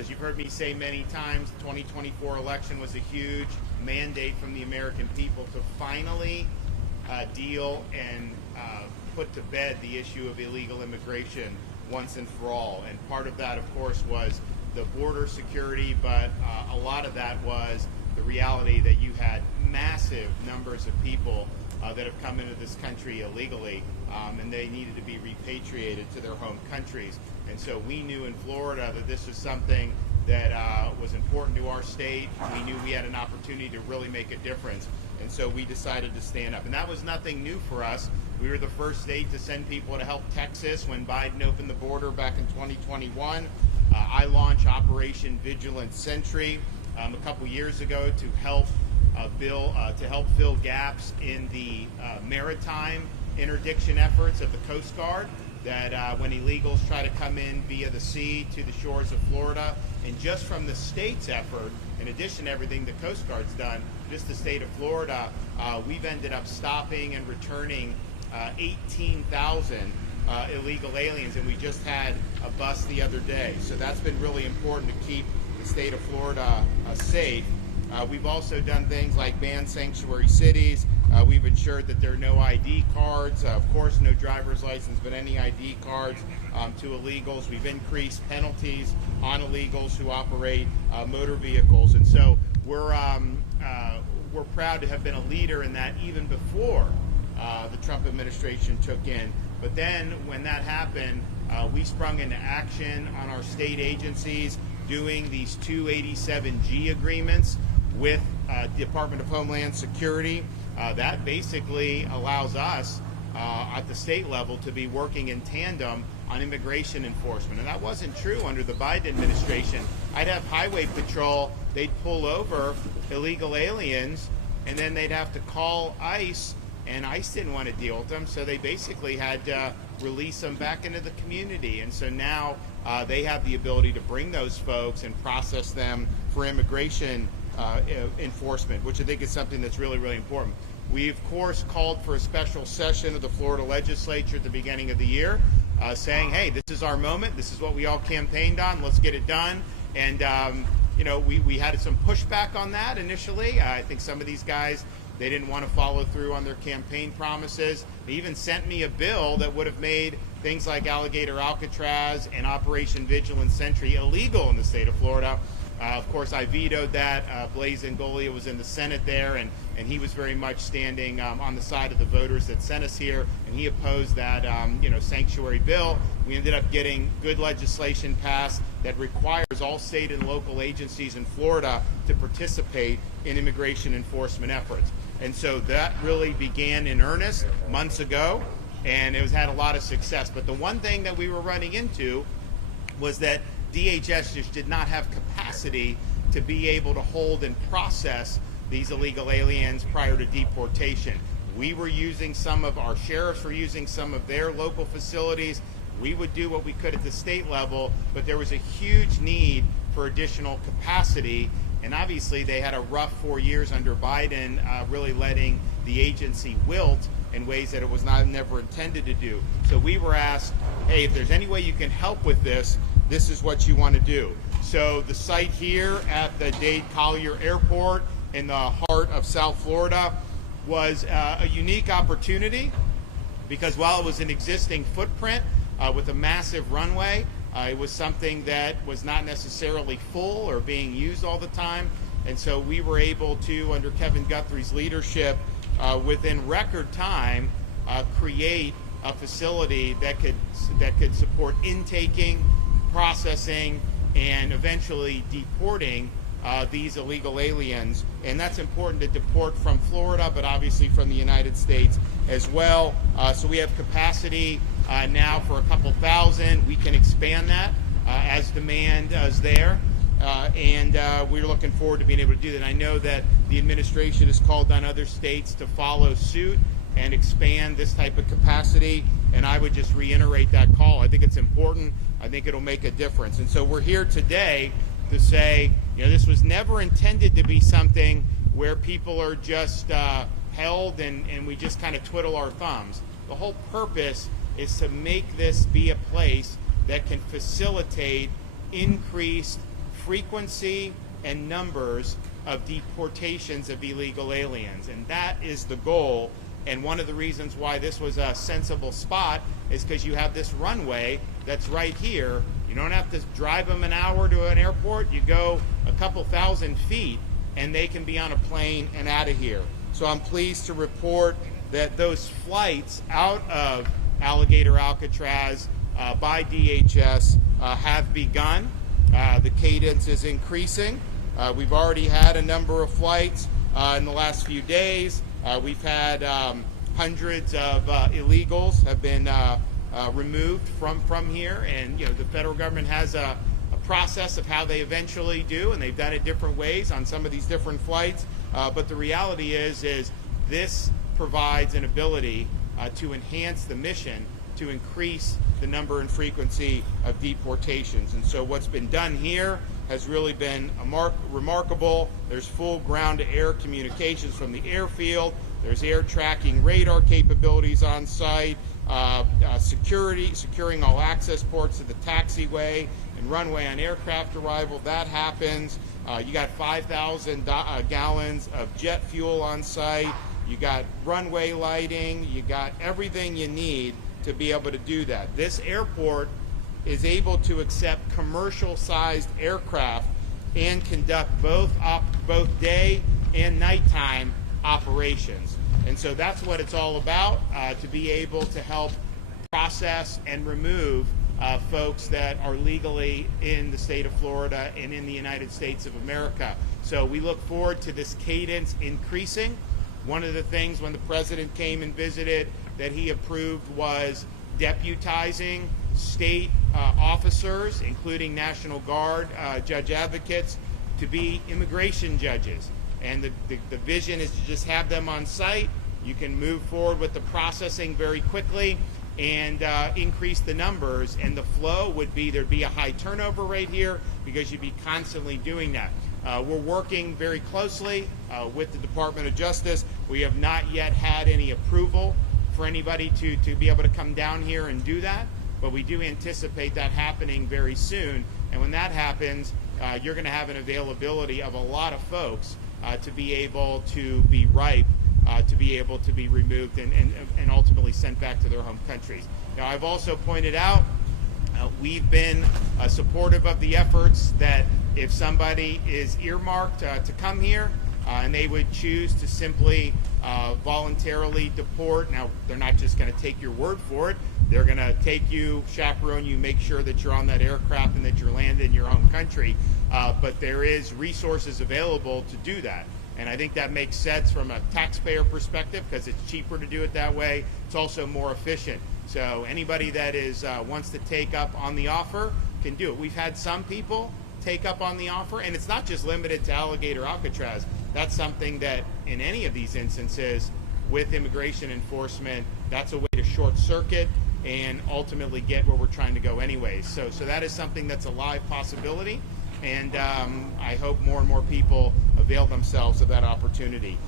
As you've heard me say many times, the 2024 election was a huge mandate from the American people to finally deal and put to bed the issue of illegal immigration once and for all. And part of that, of course, was the border security, but a lot of that was the reality that you had massive numbers of people that have come into this country illegally, and they needed to be repatriated to their home countries. And so we knew in Florida that this was something that was important to our state. We knew we had an opportunity to really make a difference. And so we decided to stand up. And that was nothing new for us. We were the first state to send people to help Texas when Biden opened the border back in 2021. I launched Operation Vigilant Sentry a couple years ago to help fill gaps in the maritime interdiction efforts of the Coast Guard, that when illegals try to come in via the sea to the shores of Florida. And just from the state's effort, in addition to everything the Coast Guard's done, just the state of Florida, we've ended up stopping and returning 18,000 illegal aliens, and we just had a bust the other day. So that's been really important to keep the state of Florida safe. We've also done things like ban sanctuary cities. We've ensured that there are no ID cards, of course no driver's license, but any ID cards to illegals. We've increased penalties on illegals who operate motor vehicles. And so we're proud to have been a leader in that even before the Trump administration took in. But then when that happened, we sprung into action on our state agencies doing these 287G agreements with Department of Homeland Security. That basically allows us at the state level to be working in tandem on immigration enforcement. And that wasn't true under the Biden administration. I'd have Highway Patrol, they'd pull over illegal aliens, and then they'd have to call ICE, and ICE didn't want to deal with them, so they basically had to release them back into the community. And so now they have the ability to bring those folks and process them for immigration enforcement, which I think is something that's really, really important. We, of course, called for a special session of the Florida legislature at the beginning of the year, saying, hey, this is our moment. This is what we all campaigned on. Let's get it done. And, we had some pushback on that initially. I think some of these guys, they didn't want to follow through on their campaign promises. They even sent me a bill that would have made things like Alligator Alcatraz and Operation Vigilant Sentry illegal in the state of Florida. Of course, I vetoed that. Blaise Ingoglia was in the Senate there, and he was very much standing on the side of the voters that sent us here, and he opposed that sanctuary bill. We ended up getting good legislation passed that requires all state and local agencies in Florida to participate in immigration enforcement efforts. And so that really began in earnest months ago, and it has had a lot of success. But the one thing that we were running into was that DHS just did not have capacity to be able to hold and process these illegal aliens prior to deportation. We were using our sheriffs were using some of their local facilities. We would do what we could at the state level, but there was a huge need for additional capacity. And obviously they had a rough 4 years under Biden, really letting the agency wilt in ways that it was never intended to do. So we were asked, hey, if there's any way you can help with this, this is what you want to do. So the site here at the Dade Collier Airport in the heart of South Florida was a unique opportunity because while it was an existing footprint with a massive runway, it was something that was not necessarily full or being used all the time. And so we were able to, under Kevin Guthrie's leadership, within record time, create a facility that could support intaking, processing, and eventually deporting these illegal aliens. And that's important to deport from Florida, but obviously from the United States as well. So we have capacity now for a couple thousand. We can expand that as demand is there. And we're looking forward to being able to do that. I know that the administration has called on other states to follow suit and expand this type of capacity, and I would just reiterate that call. I think it's important. I think it'll make a difference. And so we're here today to say, this was never intended to be something where people are just held and we just kind of twiddle our thumbs. The whole purpose is to make this be a place that can facilitate increased frequency and numbers of deportations of illegal aliens. And that is the goal. And one of the reasons why this was a sensible spot is because you have this runway that's right here. You don't have to drive them an hour to an airport. You go a couple thousand feet and they can be on a plane and out of here. So I'm pleased to report that those flights out of Alligator Alcatraz by DHS have begun. The cadence is increasing. We've already had a number of flights in the last few days. We've had hundreds of illegals have been removed from here, and the federal government has a process of how they eventually do, and they've done it different ways on some of these different flights. But the reality is this provides an ability to enhance the mission, to increase the number and frequency of deportations. And so what's been done here has really been remarkable. There's full ground-to-air communications from the airfield. There's air tracking radar capabilities on site, securing all access ports to the taxiway and runway on aircraft arrival. That happens. You got 5,000 gallons of jet fuel on site. You got runway lighting. You got everything you need to be able to do that. This airport is able to accept commercial-sized aircraft and conduct both day and nighttime operations. And so that's what it's all about, to be able to help process and remove folks that are legally in the state of Florida and in the United States of America. So we look forward to this cadence increasing. One of the things when the president came and visited that he approved was deputizing state officers, including National Guard judge advocates, to be immigration judges. And the vision is to just have them on site. You can move forward with the processing very quickly and increase the numbers. And the flow would be, there'd be a high turnover rate here because you'd be constantly doing that. We're working very closely with the Department of Justice. We have not yet had any approval for anybody to be able to come down here and do that, but we do anticipate that happening very soon. And when that happens, you're going to have an availability of a lot of folks to be able to be ripe, to be able to be removed and ultimately sent back to their home countries. Now, I've also pointed out we've been supportive of the efforts that if somebody is earmarked to come here and they would choose to simply voluntarily deport. Now, they're not just going to take your word for it. They're going to take you, chaperone you, make sure that you're on that aircraft and that you're landed in your home country. But there is resources available to do that. And I think that makes sense from a taxpayer perspective because it's cheaper to do it that way. It's also more efficient. So anybody that wants to take up on the offer can do it. We've had some people take up on the offer, and it's not just limited to Alligator Alcatraz. That's something that in any of these instances with immigration enforcement, that's a way to short circuit and ultimately get where we're trying to go anyways. So that is something that's a live possibility, and I hope more and more people avail themselves of that opportunity.